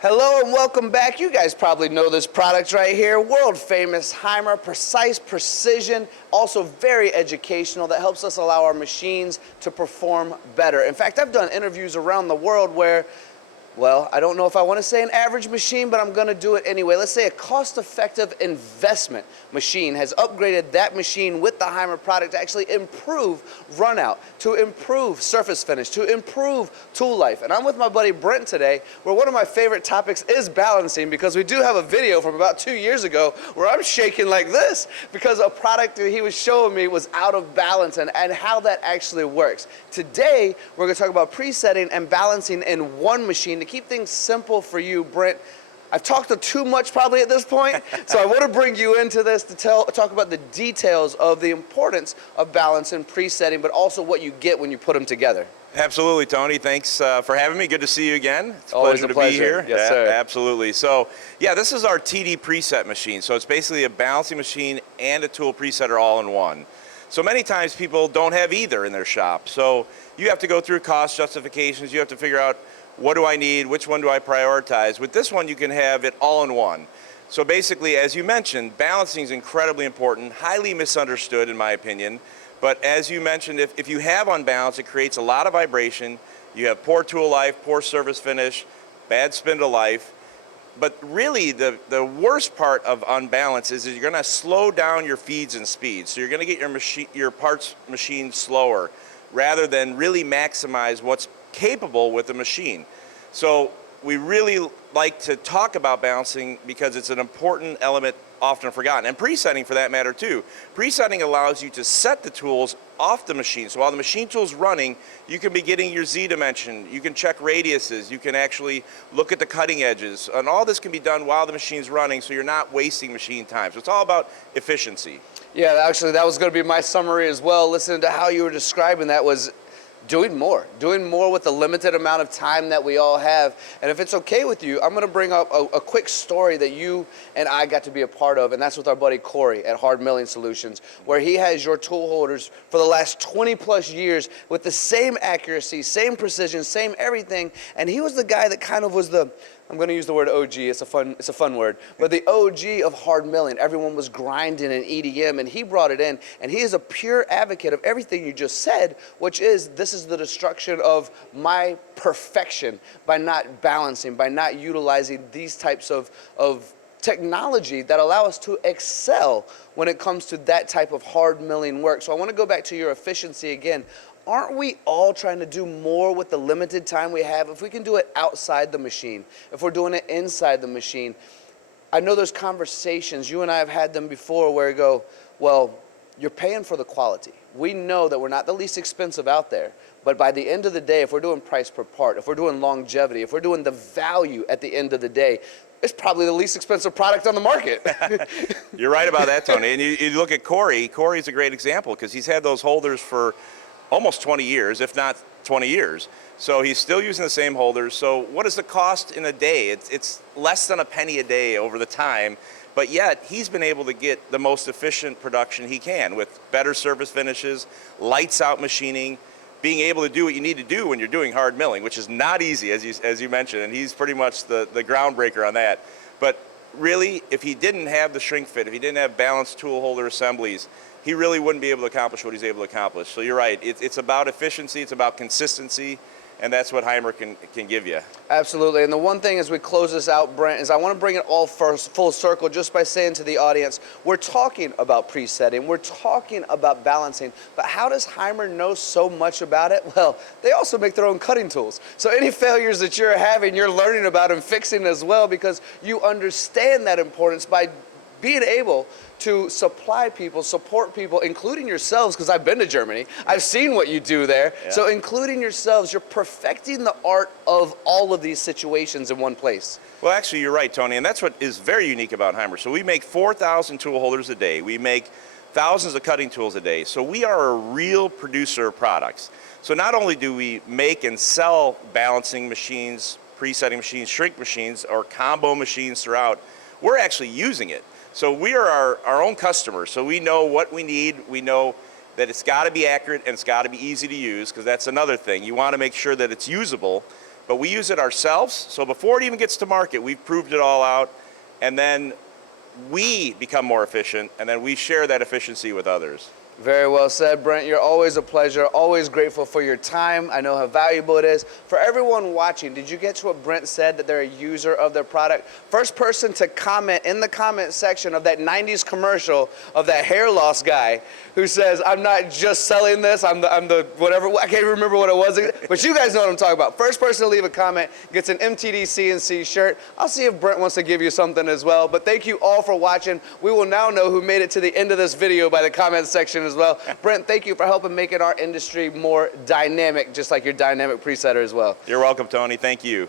Hello and welcome back. You guys probably know this product right here, world famous HAIMER, precise precision, also very educational, that helps us allow our machines to perform better. In fact, I've done interviews around the world where, well, I don't know if I want to say an average machine, but I'm going to do it anyway. Let's say a cost-effective investment machine has upgraded that machine with the HAIMER product to actually improve runout, to improve surface finish, to improve tool life. And I'm with my buddy Brent today, where one of my favorite topics is balancing, because we do have a video from about 2 years ago where I'm shaking like this because a product that he was showing me was out of balance and how that actually works. Today, we're going to talk about presetting and balancing in one machine to keep things simple for you, Brent. I've talked too much probably at this point, so I want to bring you into this to talk about the details of the importance of balance and presetting, but also what you get when you put them together. Absolutely, Tony. Thanks for having me. Good to see you again. It's always a pleasure a pleasure to be here. Yes, sir. Absolutely. So, yeah, this is our TD preset machine. So it's basically a balancing machine and a tool presetter all in one. So many times people don't have either in their shop. So you have to go through cost justifications. You have to figure out, what do I need? Which one do I prioritize? With this one, you can have it all in one. So basically, as you mentioned, balancing is incredibly important, highly misunderstood in my opinion. But as you mentioned, if you have unbalance, it creates a lot of vibration. You have poor tool life, poor surface finish, bad spindle life. But really, the worst part of unbalance is you're going to slow down your feeds and speeds. So you're going to get your parts machine slower rather than really maximize what's capable with the machine. So we really like to talk about balancing because it's an important element often forgotten, and presetting for that matter too. Presetting allows you to set the tools off the machine. So while the machine tool's running, you can be getting your Z dimension, you can check radiuses, you can actually look at the cutting edges, and all this can be done while the machine's running, so you're not wasting machine time. So it's all about efficiency. Yeah, actually that was going to be my summary as well. Listening to how you were describing that was doing more with the limited amount of time that we all have. And if it's okay with you, I'm going to bring up a quick story that you and I got to be a part of, and that's with our buddy Corey at Hard Milling Solutions, where he has your tool holders for the last 20 plus years with the same accuracy, same precision, same everything. And he was the guy that kind of was the, I'm going to use the word OG, it's a fun word, but the OG of hard milling. Everyone was grinding in EDM, and he brought it in, and he is a pure advocate of everything you just said, which is, this is the destruction of my perfection by not balancing, by not utilizing these types of technology that allow us to excel when it comes to that type of hard milling work. So I want to go back to your efficiency again. Aren't we all trying to do more with the limited time we have? If we can do it outside the machine, if we're doing it inside the machine. I know there's conversations, you and I have had them before, where you go, well, you're paying for the quality. We know that we're not the least expensive out there, but by the end of the day, if we're doing price per part, if we're doing longevity, if we're doing the value at the end of the day, it's probably the least expensive product on the market. You're right about that, Tony. And you look at Corey. Corey's a great example because he's had those holders for almost 20 years, if not 20 years. So he's still using the same holders. So what is the cost in a day? It's less than a penny a day over the time, but yet he's been able to get the most efficient production he can with better surface finishes, lights out machining, being able to do what you need to do when you're doing hard milling, which is not easy, as you mentioned, and he's pretty much the groundbreaker on that. But really, if he didn't have the shrink fit, if he didn't have balanced tool holder assemblies, he really wouldn't be able to accomplish what he's able to accomplish. So you're right, it's about efficiency, it's about consistency, and that's what HAIMER can give you. Absolutely, and the one thing as we close this out, Brent, is I want to bring it all full circle just by saying to the audience, we're talking about presetting, we're talking about balancing, but how does HAIMER know so much about it? Well, they also make their own cutting tools. So any failures that you're having, you're learning about and fixing as well, because you understand that importance by being able to supply people, support people, including yourselves, because I've been to Germany. I've seen what you do there. Yeah. So including yourselves, you're perfecting the art of all of these situations in one place. Well, actually, you're right, Tony, and that's what is very unique about HAIMER. So we make 4,000 tool holders a day. We make thousands of cutting tools a day. So we are a real producer of products. So not only do we make and sell balancing machines, presetting machines, shrink machines, or combo machines throughout, we're actually using it. So we are our own customers, so we know what we need. We know that it's got to be accurate and it's got to be easy to use, because that's another thing. You want to make sure that it's usable, but we use it ourselves. So before it even gets to market, we've proved it all out, and then we become more efficient, and then we share that efficiency with others. Very well said, Brent. You're always a pleasure. Always grateful for your time. I know how valuable it is. For everyone watching, did you get to what Brent said, that they're a user of their product? First person to comment in the comment section of that 90s commercial of that hair loss guy who says, I'm not just selling this, I'm the whatever, I can't remember what it was, but you guys know what I'm talking about. First person to leave a comment gets an MTD CNC shirt. I'll see if Brent wants to give you something as well, but thank you all for watching. We will now know who made it to the end of this video by the comment section as well. Brent, thank you for helping making our industry more dynamic, just like your dynamic presetter as well. You're welcome, Tony. Thank you.